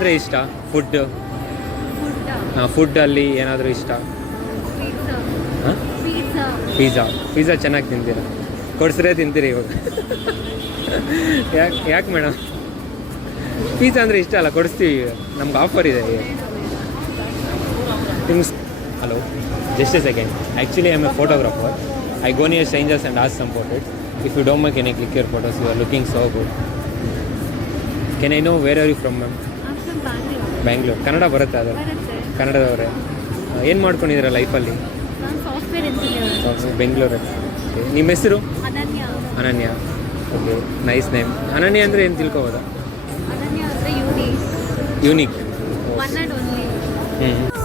ಏನಂದರೆ ಇಷ್ಟ? ಫುಡ್ಡಲ್ಲಿ ಏನಾದರೂ ಇಷ್ಟ? ಹಾಂ, ಪಿಜ್ಜಾ ಚೆನ್ನಾಗಿ ತಿಂತೀರಾ? ಕೊಡಿಸ್ರೆ ತಿಂತೀರಿ ಇವಾಗ? ಯಾಕೆ ಮೇಡಮ್? ಪಿಜ್ಜಾ ಅಂದರೆ ಇಷ್ಟ ಅಲ್ಲ, ಕೊಡಿಸ್ತೀವಿ, ನಮ್ಗೆ ಆಫರ್ ಇದೆ ನಿಮ್ಗೆ. Hello, just A second. Actually I am A photographer. I go near strangers and ask some photos. If you don't mind, can I click your photos? You are looking so good. Can I know where are you from, ma'am? I'm from Bangalore. Bangalore. Kannada ಬರುತ್ತೆ ಅದು? ಕನ್ನಡದವರೇ. ಏನು ಮಾಡ್ಕೊಂಡಿದ್ದೀರಾ ಲೈಫಲ್ಲಿ? ನಾನು software engineer. ಬೆಂಗಳೂರಲ್ಲಿ. Okay, ನಿಮ್ಮ ಹೆಸರು? ಅನನ್ಯ. Okay, nice name. ಅನನ್ಯ ಅಂದರೆ ಏನು ತಿಳ್ಕೊಬೋದಾ? ಅನನ್ಯ ಅಂದರೆ unique. Unique. One and only. ಹ್ಞೂ